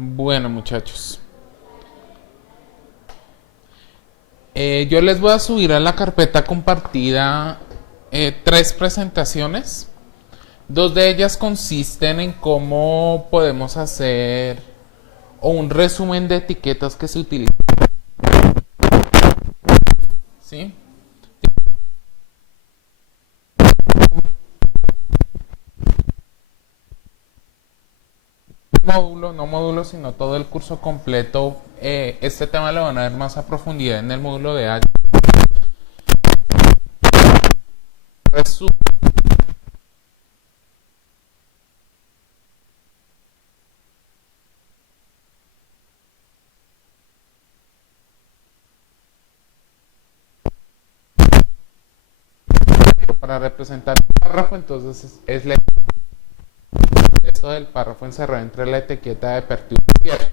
Bueno, muchachos, yo les voy a subir a la carpeta compartida tres presentaciones. Dos de ellas consisten en cómo podemos hacer o un resumen de etiquetas que se utilizan. ¿Sí? Módulo, no módulo, sino todo el curso completo. Este tema lo van a ver más a profundidad en el módulo de H. Resumen. Para representar un párrafo, entonces es la esto del párrafo encerrado entre la etiqueta de apertura y cierre.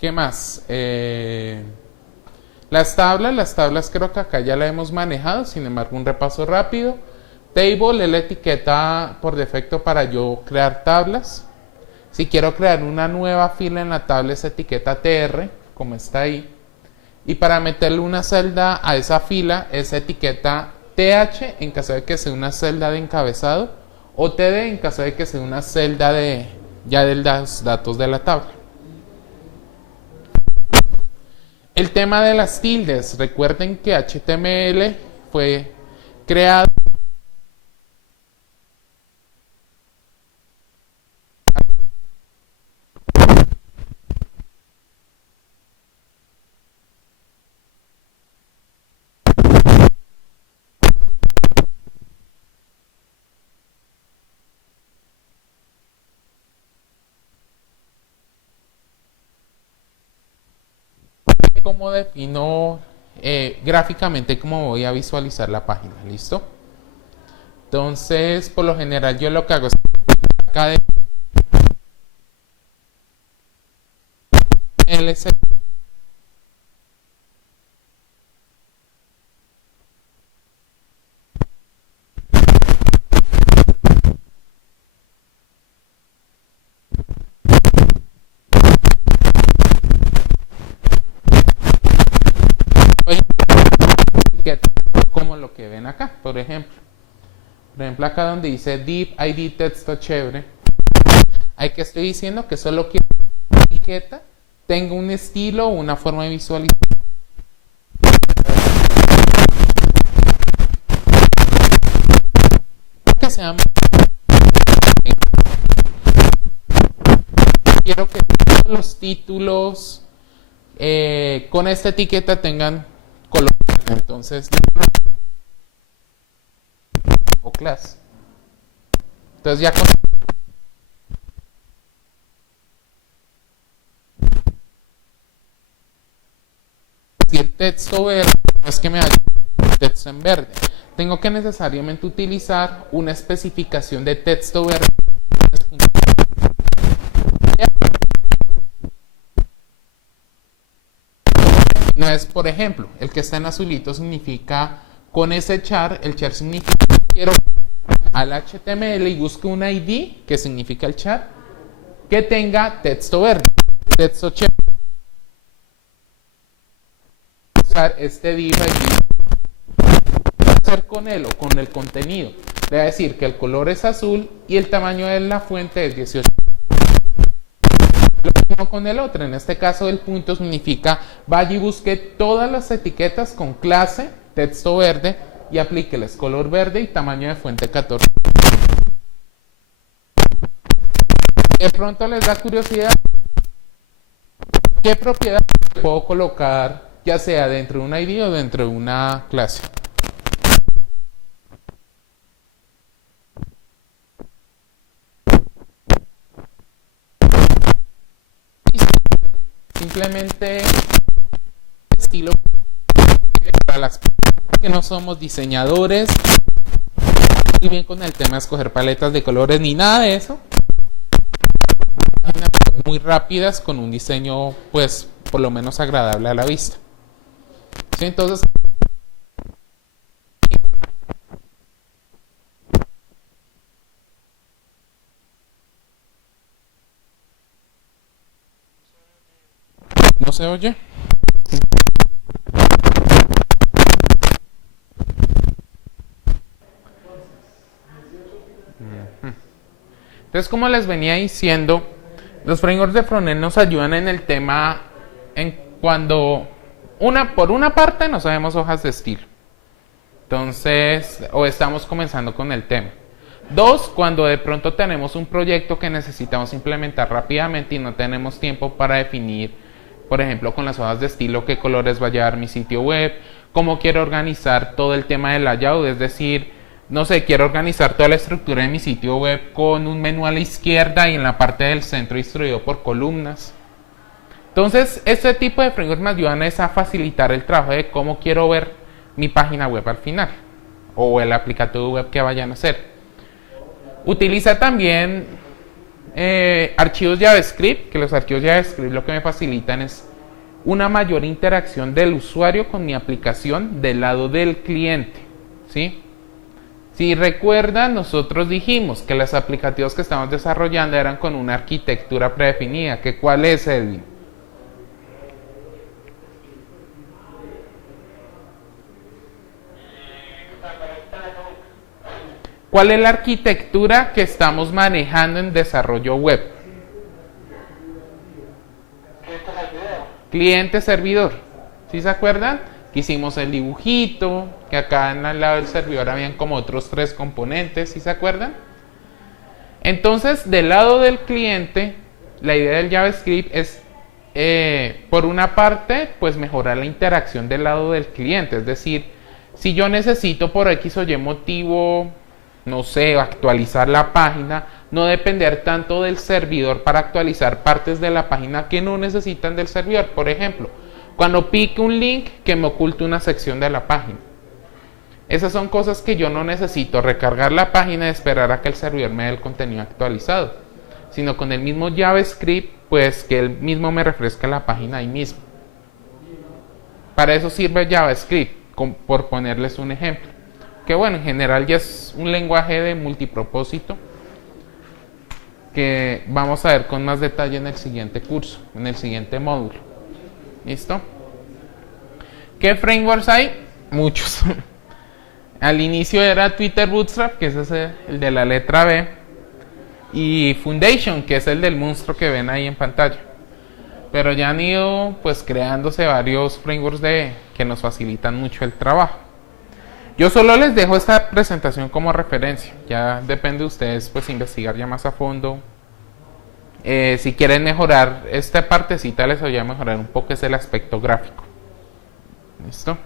¿Qué más? Las tablas creo que acá ya la hemos manejado, sin embargo un repaso rápido. Table es la etiqueta por defecto para yo crear tablas. Si quiero crear una nueva fila en la tabla es etiqueta tr, como está ahí. Y para meterle una celda a esa fila es etiqueta th en caso de que sea una celda de encabezado o td en caso de que sea una celda de los datos de la tabla. El tema de las tildes, recuerden que HTML fue creado cómo defino gráficamente cómo voy a visualizar la página, ¿listo? Entonces, por lo general yo lo que hago es acá de LC como lo que ven acá, por ejemplo. Por ejemplo, acá donde dice div id texto chévere, hay que estoy diciendo que solo quiero que la etiqueta tenga un estilo o una forma de visualizar. Que sean, quiero que todos los títulos con esta etiqueta tengan color. Entonces, o class. Entonces ya con decir texto verde, no es que me haya texto en verde. Tengo que necesariamente utilizar una especificación de texto verde. No es, por ejemplo, el que está en azulito significa con ese char, el char significa quiero al HTML y busco un ID que significa el char que tenga texto verde, texto chévere. Usar este div ID hacer con él o con el contenido. Le voy a decir que el color es azul y el tamaño de la fuente es 18. Lo mismo con el otro, en este caso el punto significa vaya y busque todas las etiquetas con clase, texto verde y aplíqueles color verde y tamaño de fuente 14. De pronto les da curiosidad qué propiedad puedo colocar, ya sea dentro de un ID o dentro de una clase. Simplemente estilo para las que no somos diseñadores y bien con el tema de escoger paletas de colores ni nada de eso. Muy rápidas con un diseño pues por lo menos agradable a la vista. ¿Sí? Entonces ¿no se oye? Entonces, como les venía diciendo, los frameworks de frontend nos ayudan en el tema en cuando por una parte no sabemos hojas de estilo. Entonces, o estamos comenzando con el tema. Dos, cuando de pronto tenemos un proyecto que necesitamos implementar rápidamente y no tenemos tiempo para definir, por ejemplo, con las hojas de estilo, qué colores va a llevar mi sitio web, cómo quiero organizar todo el tema del layout, es decir, no sé, quiero organizar toda la estructura de mi sitio web con un menú a la izquierda y en la parte del centro distribuido por columnas. Entonces, este tipo de frameworks me ayudan a facilitar el trabajo de cómo quiero ver mi página web al final o el aplicativo web que vayan a hacer. Utiliza también archivos JavaScript, que los archivos JavaScript lo que me facilitan es una mayor interacción del usuario con mi aplicación del lado del cliente, ¿sí? Si recuerdan, nosotros dijimos que los aplicativos que estamos desarrollando eran con una arquitectura predefinida. ¿Cuál es, Edwin? ¿Cuál es la arquitectura que estamos manejando en desarrollo web? Cliente-servidor. ¿Sí se acuerdan? Que hicimos el dibujito, que acá en el lado del servidor habían como otros 3 componentes, ¿sí se acuerdan? Entonces, del lado del cliente, la idea del JavaScript es, por una parte, pues mejorar la interacción del lado del cliente. Es decir, si yo necesito por X o Y motivo, no sé, actualizar la página, no depender tanto del servidor para actualizar partes de la página que no necesitan del servidor. Por ejemplo, cuando pique un link que me oculte una sección de la página. Esas son cosas que yo no necesito recargar la página y esperar a que el servidor me dé el contenido actualizado, sino con el mismo JavaScript, pues que él mismo me refresca la página ahí mismo. Para eso sirve JavaScript, por ponerles un ejemplo. Que bueno, en general ya es un lenguaje de multipropósito que vamos a ver con más detalle en el siguiente curso, en el siguiente módulo. ¿Listo? ¿Qué frameworks hay? Muchos. Al inicio era Twitter Bootstrap, que ese es el de la letra B, y Foundation, que es el del monstruo que ven ahí en pantalla. Pero ya han ido pues creándose varios frameworks que nos facilitan mucho el trabajo. Yo solo les dejo esta presentación como referencia. Ya depende de ustedes pues investigar ya más a fondo. Si quieren mejorar esta partecita, les voy a mejorar un poco, es el aspecto gráfico. ¿Listo?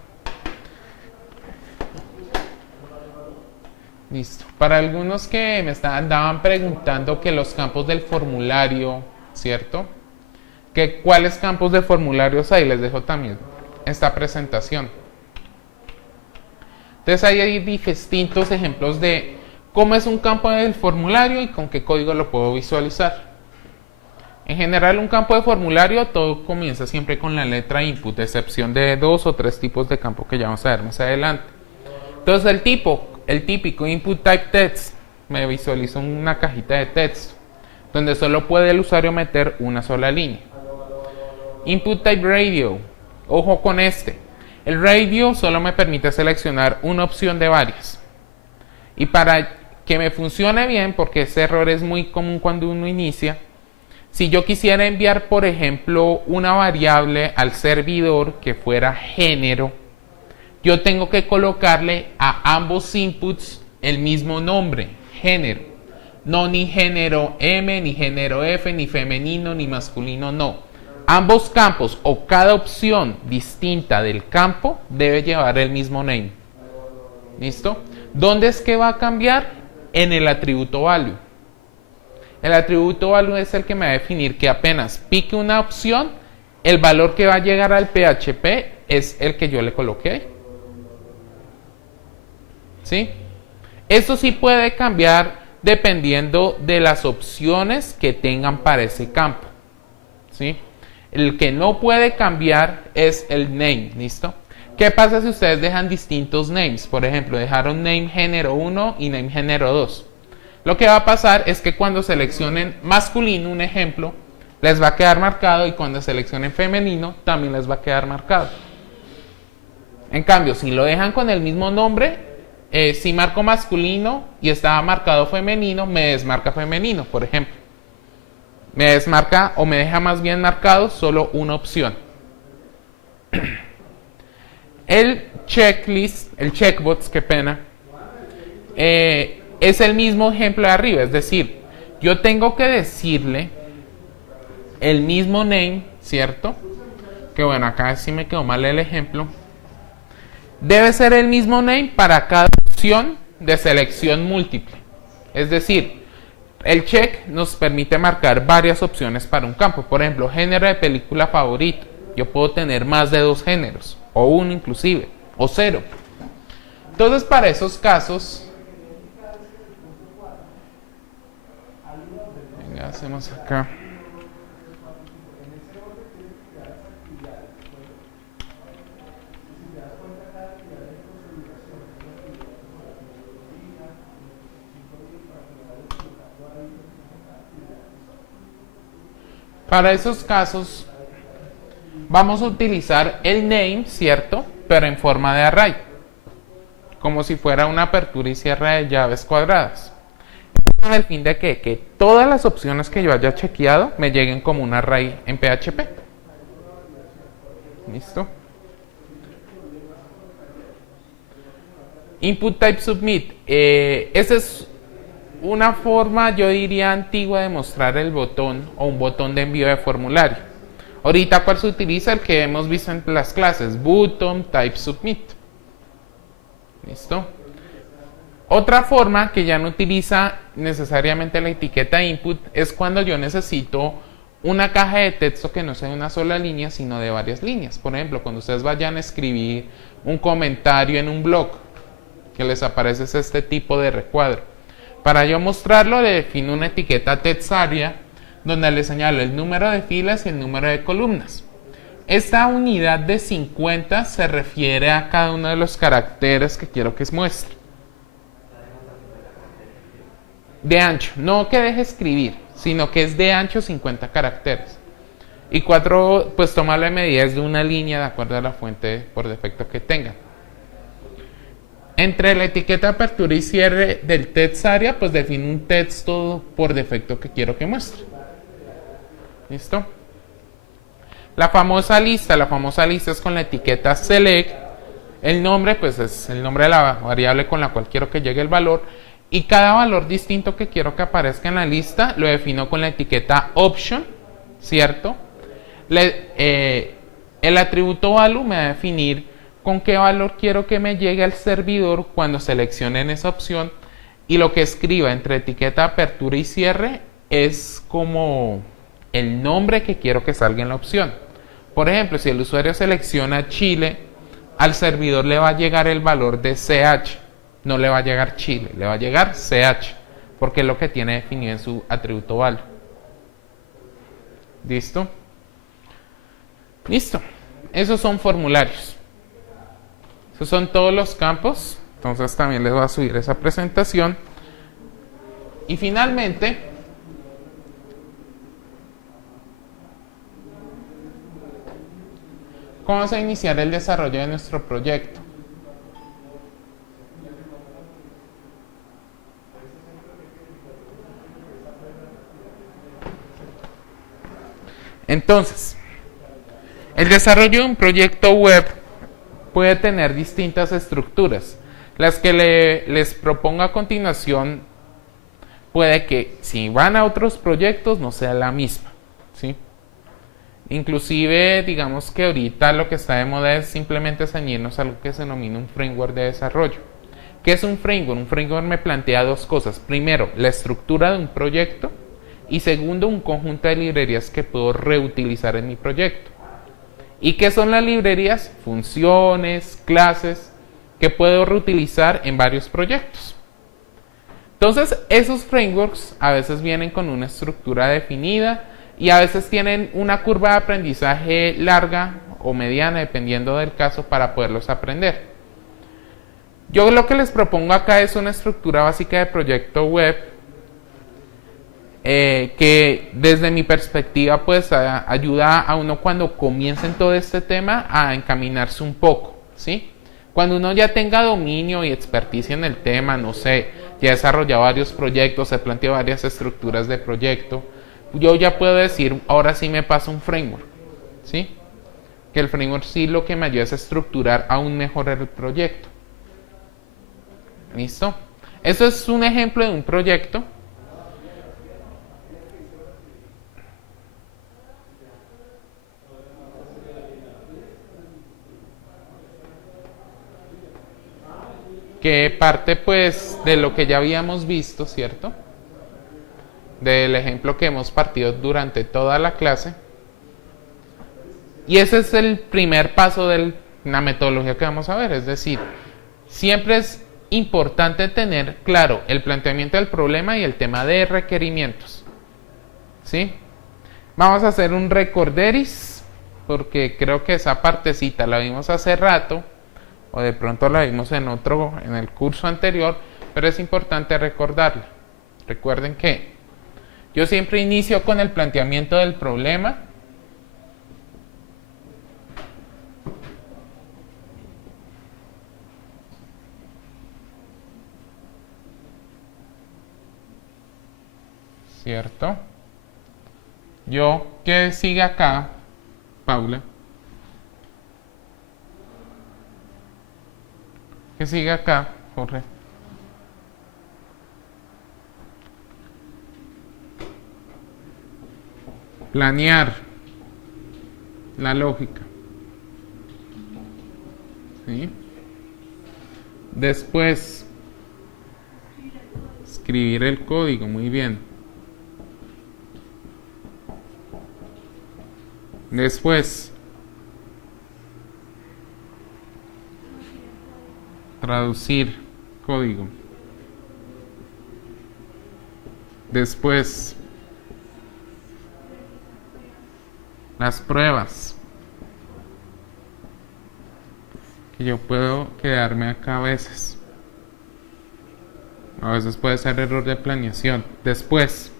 Listo. Para algunos que me andaban preguntando que los campos del formulario, ¿cierto? ¿Cuáles campos de formularios hay? Les dejo también esta presentación. Entonces hay distintos ejemplos de cómo es un campo del formulario y con qué código lo puedo visualizar. En general, un campo de formulario todo comienza siempre con la letra input, a excepción de 2 o 3 tipos de campo que ya vamos a ver más adelante. Entonces el típico input type text me visualiza una cajita de texto donde solo puede el usuario meter una sola línea. Input type radio, ojo con este. El radio solo me permite seleccionar una opción de varias. Y para que me funcione bien, porque ese error es muy común cuando uno inicia, si yo quisiera enviar, por ejemplo, una variable al servidor que fuera género, yo tengo que colocarle a ambos inputs el mismo nombre, género. No ni género M, ni género F, ni femenino, ni masculino, no. Ambos campos o cada opción distinta del campo debe llevar el mismo name. ¿Listo? ¿Dónde es que va a cambiar? En el atributo value. El atributo value es el que me va a definir que apenas pique una opción, el valor que va a llegar al PHP es el que yo le coloqué ahí. ¿Sí? Eso sí puede cambiar dependiendo de las opciones que tengan para ese campo. ¿Sí? El que no puede cambiar es el name. ¿Listo? ¿Qué pasa si ustedes dejan distintos names? Por ejemplo, dejaron name género 1 y name género 2. Lo que va a pasar es que cuando seleccionen masculino, un ejemplo, les va a quedar marcado, y cuando seleccionen femenino también les va a quedar marcado. En cambio, si lo dejan con el mismo nombre, si marco masculino y estaba marcado femenino, me desmarca femenino, por ejemplo. Me desmarca o me deja más bien marcado solo una opción. El checklist, el checkbox, qué pena, es el mismo ejemplo de arriba. Es decir, yo tengo que decirle el mismo name, ¿cierto? Que bueno, acá sí me quedó mal el ejemplo. Debe ser el mismo name para cada opción de selección múltiple. Es decir, el check nos permite marcar varias opciones para un campo. Por ejemplo, género de película favorito. Yo puedo tener más de 2 géneros, o 1 inclusive, o 0. Entonces, para esos casos, venga, hacemos acá. Para esos casos vamos a utilizar el name, ¿cierto? Pero en forma de array, como si fuera una apertura y cierre de llaves cuadradas, con el fin de que todas las opciones que yo haya chequeado me lleguen como un array en PHP. ¿Listo? Input type submit. Esa es una forma, yo diría, antigua de mostrar el botón o un botón de envío de formulario. Ahorita, ¿cuál se utiliza? El que hemos visto en las clases, button type submit. ¿Listo? Otra forma que ya no utiliza necesariamente la etiqueta input es cuando yo necesito una caja de texto que no sea de una sola línea, sino de varias líneas. Por ejemplo, cuando ustedes vayan a escribir un comentario en un blog, que les aparece este tipo de recuadro. Para yo mostrarlo, le defino una etiqueta text area donde le señalo el número de filas y el número de columnas. Esta unidad de 50 se refiere a cada uno de los caracteres que quiero que muestre. De ancho, no que deje escribir, sino que es de ancho 50 caracteres. Y 4, pues toma la medida de una línea de acuerdo a la fuente por defecto que tengan. Entre la etiqueta apertura y cierre del text area, pues defino un texto por defecto que quiero que muestre. ¿Listo? La famosa lista es con la etiqueta select. El nombre, pues es el nombre de la variable con la cual quiero que llegue el valor. Y cada valor distinto que quiero que aparezca en la lista lo defino con la etiqueta option, ¿cierto? El atributo value me va a definir con qué valor quiero que me llegue al servidor cuando seleccionen esa opción, y lo que escriba entre etiqueta apertura y cierre es como el nombre que quiero que salga en la opción. Por ejemplo, si el usuario selecciona Chile, al servidor le va a llegar el valor de CH, no le va a llegar Chile, le va a llegar CH, porque es lo que tiene definido en su atributo value. ¿Listo? Listo. Esos son formularios. Esos son todos los campos. Entonces también les voy a subir esa presentación. Y finalmente, ¿cómo vamos a iniciar el desarrollo de nuestro proyecto? Entonces, el desarrollo de un proyecto web puede tener distintas estructuras. Las que les propongo a continuación puede que si van a otros proyectos no sea la misma, ¿sí? Inclusive, digamos que ahorita lo que está de moda es simplemente ceñirnos a algo que se denomina un framework de desarrollo. ¿Qué es un framework? Un framework me plantea dos cosas. Primero, la estructura de un proyecto y segundo, un conjunto de librerías que puedo reutilizar en mi proyecto. ¿Y qué son las librerías? Funciones, clases que puedo reutilizar en varios proyectos. Entonces, esos frameworks a veces vienen con una estructura definida y a veces tienen una curva de aprendizaje larga o mediana, dependiendo del caso, para poderlos aprender. Yo lo que les propongo acá es una estructura básica de proyecto web que desde mi perspectiva pues ayuda a uno cuando comienza en todo este tema a encaminarse un poco, ¿sí? Cuando uno ya tenga dominio y experticia en el tema, no sé, ya ha desarrollado varios proyectos, se plantea varias estructuras de proyecto, yo ya puedo decir, ahora sí me pasa un framework, ¿sí? Que el framework sí lo que me ayuda es a estructurar aún mejor el proyecto. ¿Listo? Eso es un ejemplo de un proyecto. Que parte pues de lo que ya habíamos visto, ¿cierto? Del ejemplo que hemos partido durante toda la clase. Y ese es el primer paso de la metodología que vamos a ver, es decir, siempre es importante tener claro el planteamiento del problema y el tema de requerimientos, ¿sí? Vamos a hacer un recorderis, porque creo que esa partecita la vimos hace rato, o de pronto la vimos en el curso anterior, pero es importante recordarla. Recuerden que yo siempre inicio con el planteamiento del problema. ¿Cierto? Yo, ¿qué sigue acá, Paula? ¿Qué sigue acá, Jorge? Planear la lógica. ¿Sí? Después, escribir el código, muy bien. Después, traducir código. Después, las pruebas. Que yo puedo quedarme acá a veces. A veces puede ser error de planeación. Después,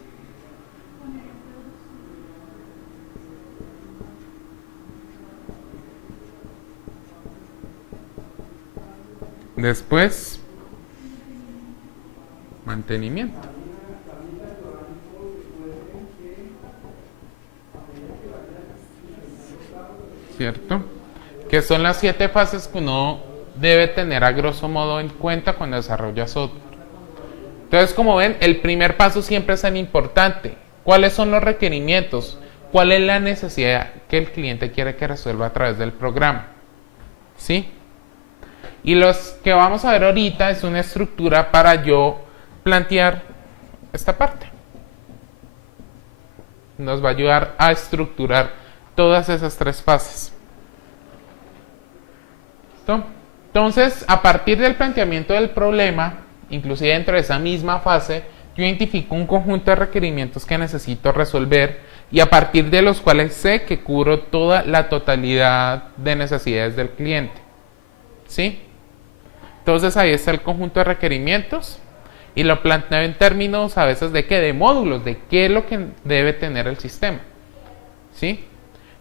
mantenimiento. ¿Cierto? Que son las 7 fases que uno debe tener a grosso modo en cuenta cuando desarrolla software. Entonces, como ven, el primer paso siempre es tan importante. ¿Cuáles son los requerimientos? ¿Cuál es la necesidad que el cliente quiere que resuelva a través del programa? ¿Sí? Y los que vamos a ver ahorita es una estructura para yo plantear esta parte. Nos va a ayudar a estructurar todas esas 3 fases. ¿Listo? Entonces, a partir del planteamiento del problema, inclusive dentro de esa misma fase, yo identifico un conjunto de requerimientos que necesito resolver y a partir de los cuales sé que cubro toda la totalidad de necesidades del cliente. ¿Sí? Entonces ahí está el conjunto de requerimientos y lo planteo en términos a veces de qué, de módulos, de qué es lo que debe tener el sistema. ¿Sí?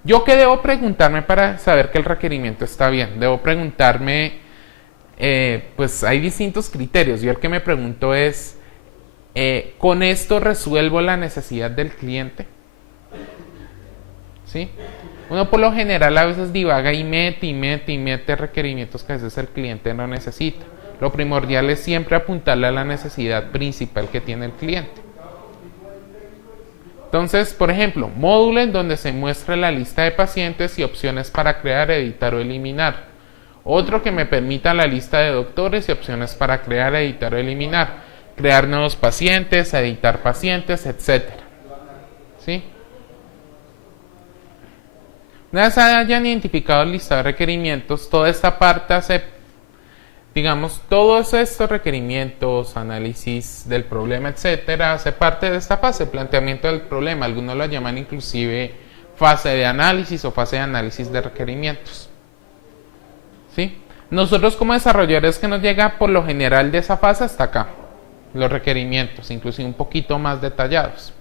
¿Yo qué debo preguntarme para saber que el requerimiento está bien? Debo preguntarme, pues hay distintos criterios. Yo el que me pregunto es, ¿con esto resuelvo la necesidad del cliente? ¿sí? Uno por lo general a veces divaga y mete requerimientos que a veces el cliente no necesita. Lo primordial es siempre apuntarle a la necesidad principal que tiene el cliente. Entonces, por ejemplo, módulo en donde se muestra la lista de pacientes y opciones para crear, editar o eliminar. Otro que me permita la lista de doctores y opciones para crear, editar o eliminar. Crear nuevos pacientes, editar pacientes, etc. ¿Sí? Una vez hayan identificado el listado de requerimientos, toda esta parte hace, digamos, todos estos requerimientos, análisis del problema, etcétera, hace parte de esta fase, planteamiento del problema. Algunos lo llaman inclusive fase de análisis o fase de análisis de requerimientos. ¿Sí? Nosotros como desarrolladores que nos llega por lo general de esa fase hasta acá, los requerimientos, inclusive un poquito más detallados.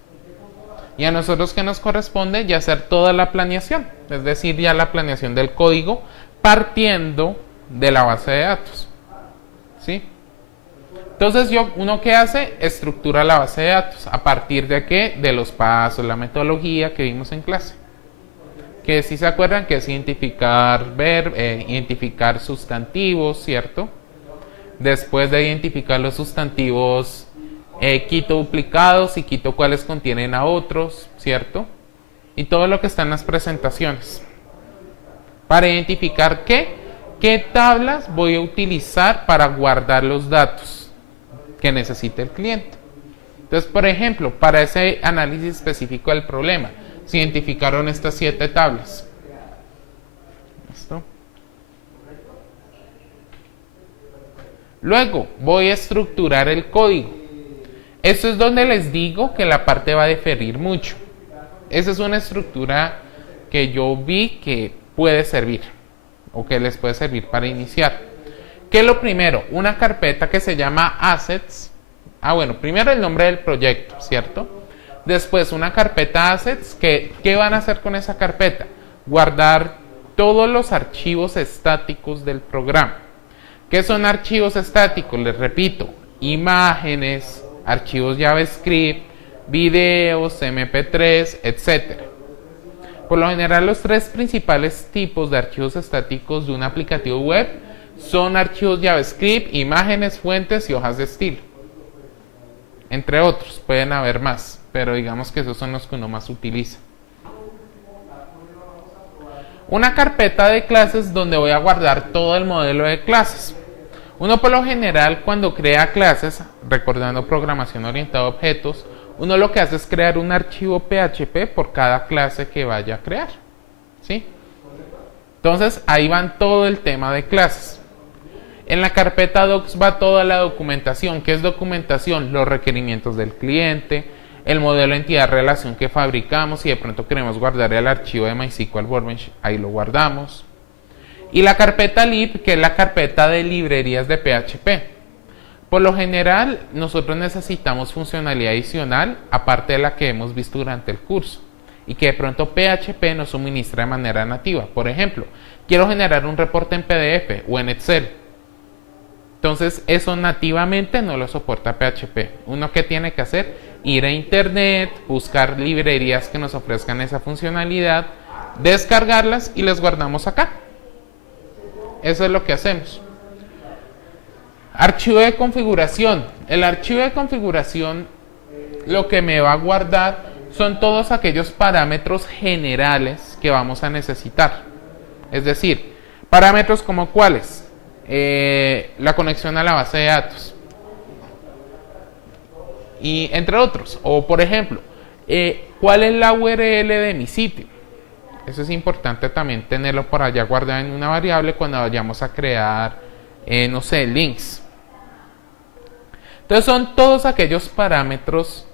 Y a nosotros que nos corresponde ya hacer toda la planeación, es decir, ya la planeación del código partiendo de la base de datos. ¿Sí? Entonces uno que hace, estructura la base de datos. ¿A partir de qué? De los pasos, la metodología que vimos en clase. Que si se acuerdan que es identificar identificar sustantivos, ¿cierto? Después de identificar los sustantivos, quito duplicados y quito cuáles contienen a otros, ¿cierto? Y todo lo que está en las presentaciones. Para identificar qué tablas voy a utilizar para guardar los datos que necesite el cliente. Entonces, por ejemplo, para ese análisis específico del problema, se identificaron estas 7 tablas. ¿Listo? Luego, voy a estructurar el código. Esto es donde les digo que la parte va a diferir mucho. Esa es una estructura que yo vi que puede servir o que les puede servir para iniciar. ¿Qué es lo primero? Una carpeta que se llama Assets. Bueno, primero el nombre del proyecto, ¿cierto? Después una carpeta Assets. ¿Qué van a hacer con esa carpeta? Guardar todos los archivos estáticos del programa. ¿Qué son archivos estáticos? Les repito, imágenes, archivos JavaScript, videos, MP3, etc. Por lo general, los 3 principales tipos de archivos estáticos de un aplicativo web son archivos JavaScript, imágenes, fuentes y hojas de estilo. Entre otros, pueden haber más, pero digamos que esos son los que uno más utiliza. Una carpeta de clases donde voy a guardar todo el modelo de clases. Uno por lo general cuando crea clases, recordando programación orientada a objetos, uno lo que hace es crear un archivo PHP por cada clase que vaya a crear. ¿Sí? Entonces ahí van todo el tema de clases. En la carpeta docs va toda la documentación. ¿Qué es documentación? Los requerimientos del cliente, el modelo entidad-relación que fabricamos. Si de pronto queremos guardar el archivo de MySQL Workbench, ahí lo guardamos. Y la carpeta lib, que es la carpeta de librerías de PHP. Por lo general, nosotros necesitamos funcionalidad adicional, aparte de la que hemos visto durante el curso, y que de pronto PHP nos suministra de manera nativa. Por ejemplo, quiero generar un reporte en PDF o en Excel. Entonces, eso nativamente no lo soporta PHP. Uno que tiene que hacer, ir a internet, buscar librerías que nos ofrezcan esa funcionalidad, descargarlas y las guardamos acá. Eso es lo que hacemos. Archivo de configuración. El archivo de configuración lo que me va a guardar son todos aquellos parámetros generales que vamos a necesitar. Es decir, parámetros como cuáles. La conexión a la base de datos. Y entre otros. O por ejemplo, ¿cuál es la URL de mi sitio? Eso es importante también tenerlo por allá guardado en una variable cuando vayamos a crear, no sé, links. Entonces son todos aquellos parámetros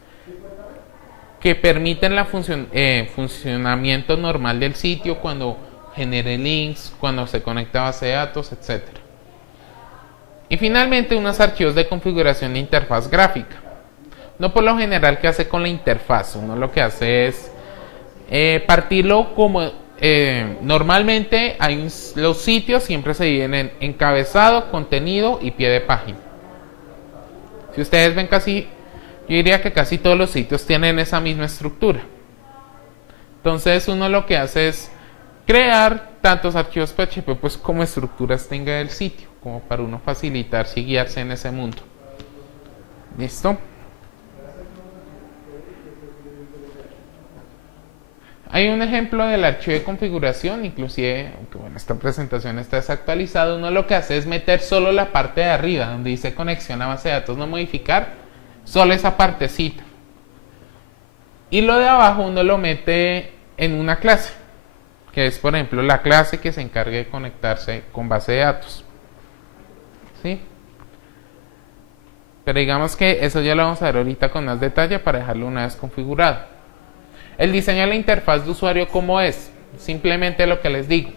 que permiten el funcionamiento normal del sitio cuando genere links, cuando se conecta a base de datos, etc. Y finalmente unos archivos de configuración de interfaz gráfica. No por lo general, ¿qué hace con la interfaz? Uno lo que hace es partirlo como normalmente los sitios siempre se dividen en encabezado, contenido y pie de página. Si ustedes ven yo diría que casi todos los sitios tienen esa misma estructura. Entonces uno lo que hace es crear tantos archivos PHP pues como estructuras tenga el sitio, como para uno facilitarse y guiarse en ese mundo. ¿Listo? Hay un ejemplo del archivo de configuración, inclusive, aunque bueno, esta presentación está desactualizada, uno lo que hace es meter solo la parte de arriba, donde dice conexión a base de datos, no modificar, solo esa partecita. Y lo de abajo uno lo mete en una clase, que es por ejemplo la clase que se encargue de conectarse con base de datos. ¿Sí? Pero digamos que eso ya lo vamos a ver ahorita con más detalle para dejarlo una vez configurado. El diseño de la interfaz de usuario, ¿cómo es? Simplemente lo que les digo.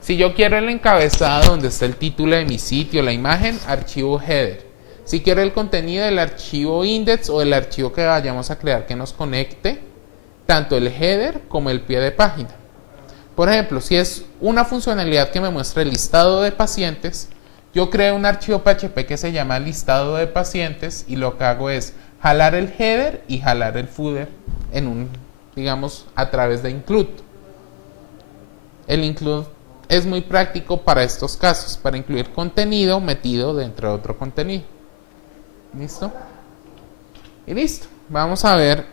Si yo quiero el encabezado donde está el título de mi sitio, la imagen, archivo header. Si quiero el contenido del archivo index o el archivo que vayamos a crear que nos conecte, tanto el header como el pie de página. Por ejemplo, si es una funcionalidad que me muestra el listado de pacientes, yo creo un archivo PHP que se llama listado de pacientes y lo que hago es jalar el header y jalar el footer en un, digamos, a través de include. El include es muy práctico para estos casos, para incluir contenido metido dentro de otro contenido. ¿Listo? Y listo. Vamos a ver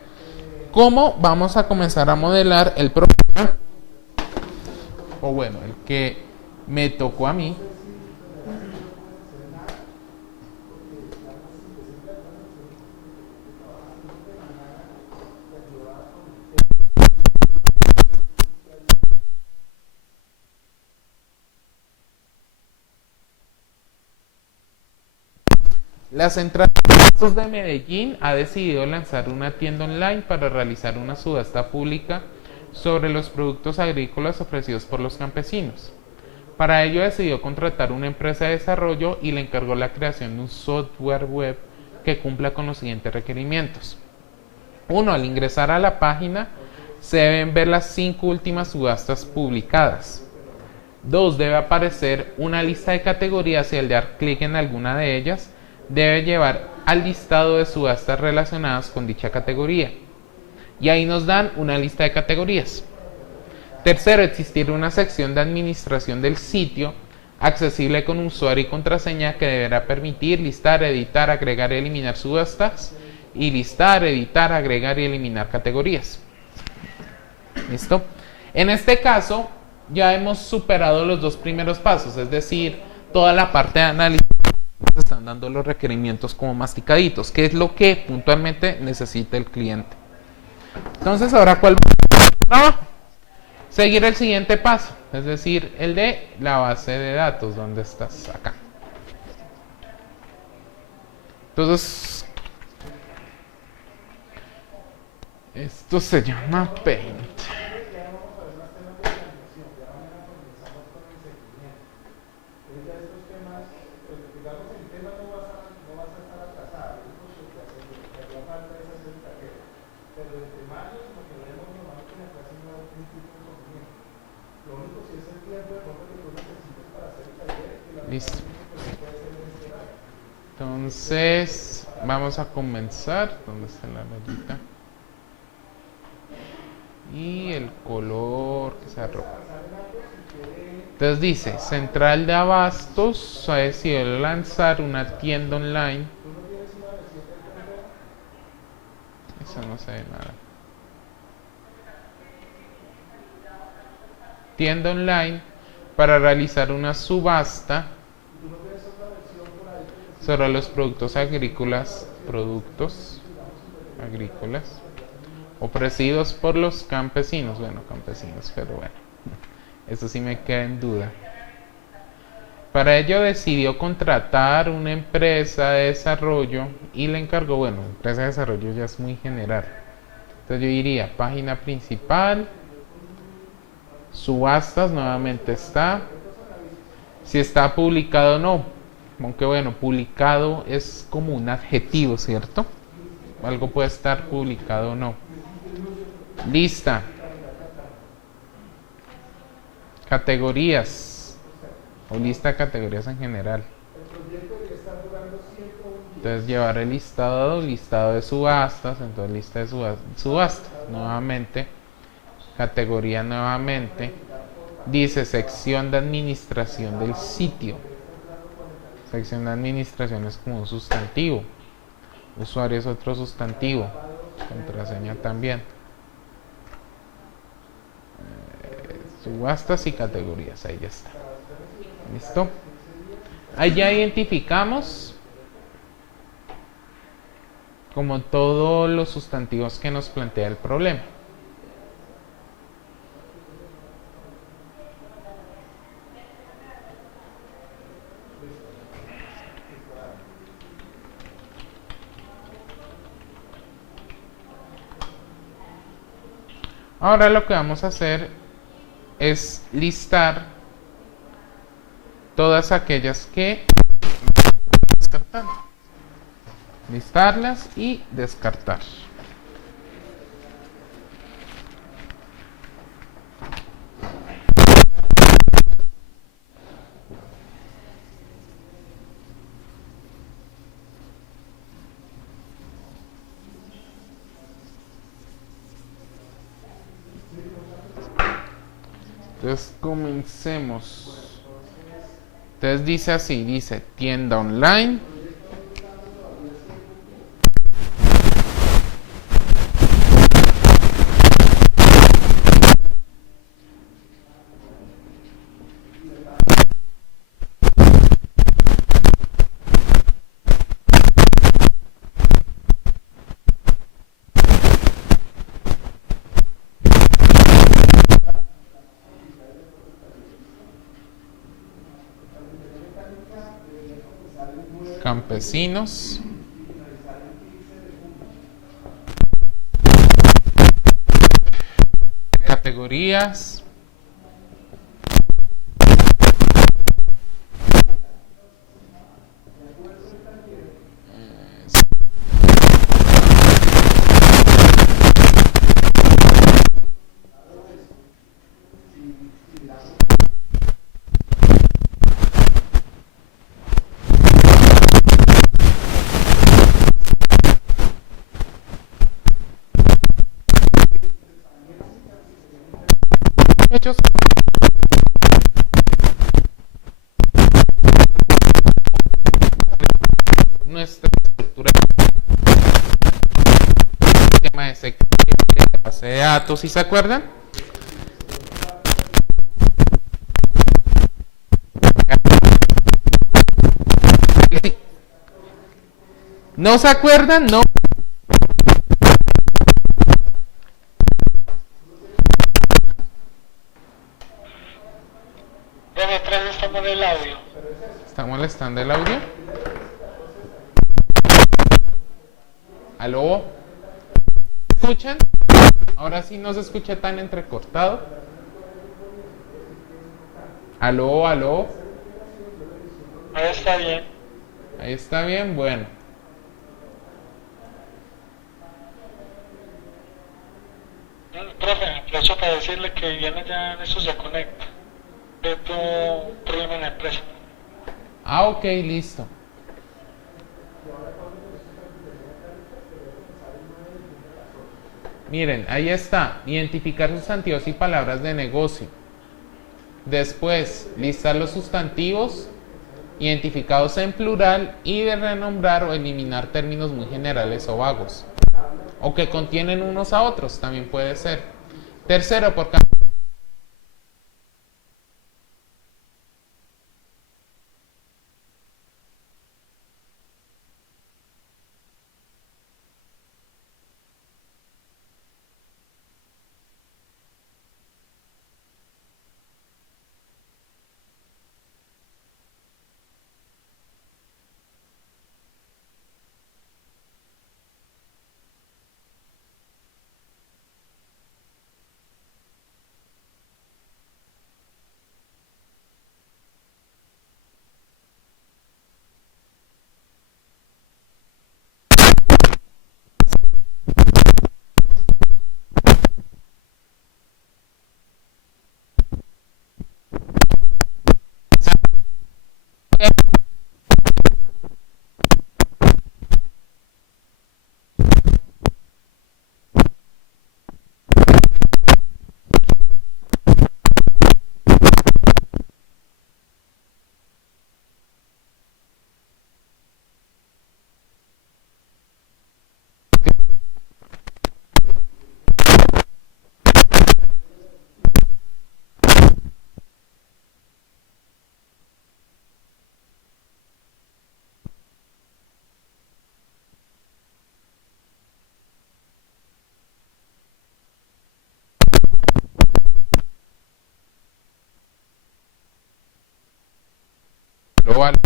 cómo vamos a comenzar a modelar el problema, o bueno, el que me tocó a mí. La Central de Abastos de Medellín ha decidido lanzar una tienda online para realizar una subasta pública sobre los productos agrícolas ofrecidos por los campesinos. Para ello decidió contratar una empresa de desarrollo y le encargó la creación de un software web que cumpla con los siguientes requerimientos. 1. Al ingresar a la página se deben ver las 5 últimas subastas publicadas. 2. Debe aparecer una lista de categorías y al dar clic en alguna de ellas debe llevar al listado de subastas relacionadas con dicha categoría. Y ahí nos dan una lista de categorías. 3. Existir una sección de administración del sitio accesible con usuario y contraseña que deberá permitir listar, editar, agregar y eliminar subastas y listar, editar, agregar y eliminar categorías. ¿Listo? En este caso ya hemos superado los 2 primeros pasos, es decir, toda la parte de análisis. Están dando los requerimientos como masticaditos, que es lo que puntualmente necesita el cliente. Entonces, ahora, ¿cuál va a ser el trabajo? Seguir el siguiente paso, es decir, el de la base de datos. ¿Dónde estás? Acá. Entonces, esto se llama Paint. Listo. Entonces, vamos a comenzar. ¿Dónde está la rayita? Y el color que se arroja. Entonces dice, Central de Abastos ha decidido lanzar una tienda online. Eso no se ve nada. Tienda online para realizar una subasta sobre los productos agrícolas ofrecidos por los campesinos. Bueno, campesinos, pero bueno, eso sí me queda en duda. Para ello decidió contratar una empresa de desarrollo y le encargó, bueno, empresa de desarrollo ya es muy general. Entonces yo diría, página principal, subastas, nuevamente está. Si está publicado o no. Aunque bueno, publicado es como un adjetivo, ¿cierto? Algo puede estar publicado o no. Lista. Categorías. O lista de categorías en general. Entonces llevar el listado de subastas. Entonces lista de subastas. Nuevamente. categoría nuevamente, dice sección de administración del sitio. Sección de administración es como un sustantivo. Usuario es otro sustantivo. Contraseña también. Subastas y categorías. Ahí ya está. ¿Listo? Ahí ya identificamos como todos los sustantivos que nos plantea el problema. Ahora lo que vamos a hacer es listar todas aquellas que descartar. Listarlas y descartar. Entonces comencemos. Entonces dice así, dice tienda online. Campesinos. Categorías. Hechos. Nuestra estructura tema de base de datos, ¿sí se acuerdan? ¿No se acuerdan? No. Está molestando el audio. ¿Está molestando el audio? ¿Aló? ¿Me escuchan? Ahora sí no se escucha tan entrecortado. ¿Aló? ¿Aló? Ahí está bien. Ahí está bien, bueno. Profe, aprovecho para decirle que viene ya en eso se conecta. De tu problema en la empresa. Ah, ok, listo. Miren, ahí está. Identificar sustantivos y palabras de negocio. Después, listar los sustantivos identificados en plural y de renombrar o eliminar términos muy generales o vagos. O que contienen unos a otros, también puede ser. Tercero, por Aló, aló.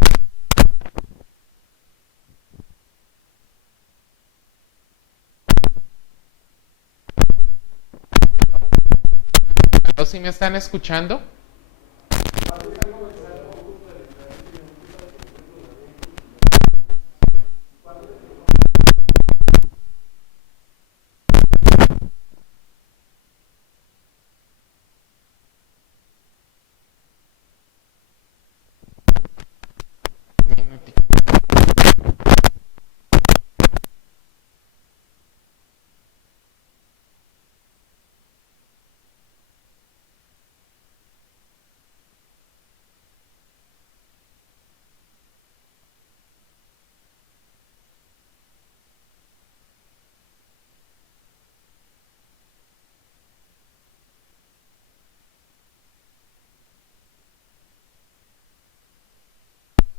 ¿Aló, sí me están escuchando?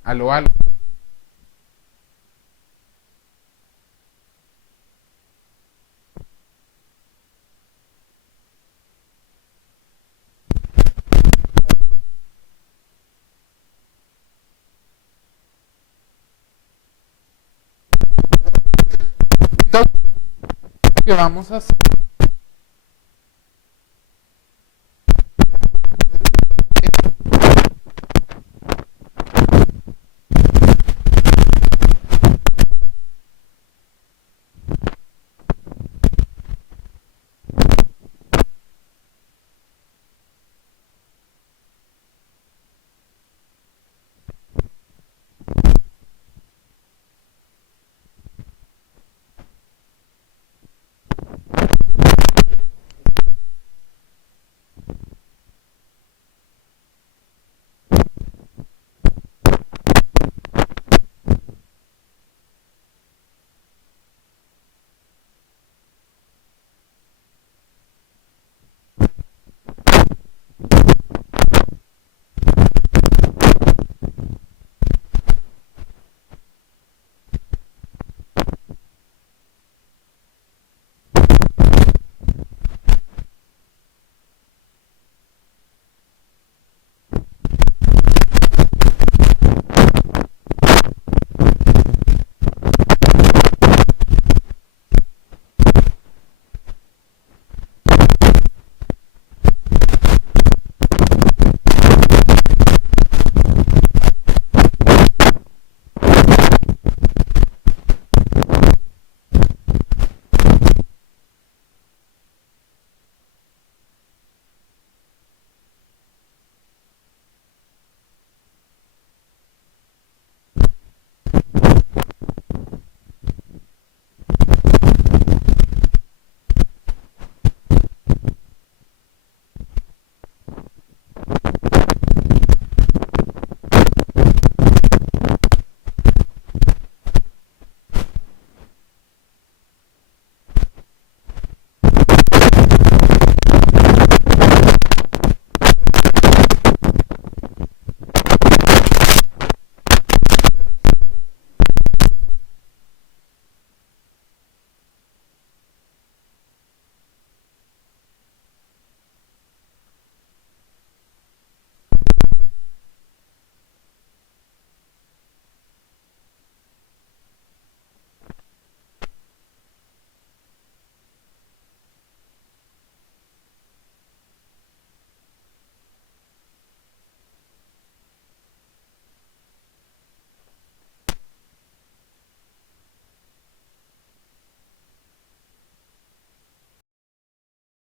Aló, aló. Entonces, ¿qué vamos a hacer?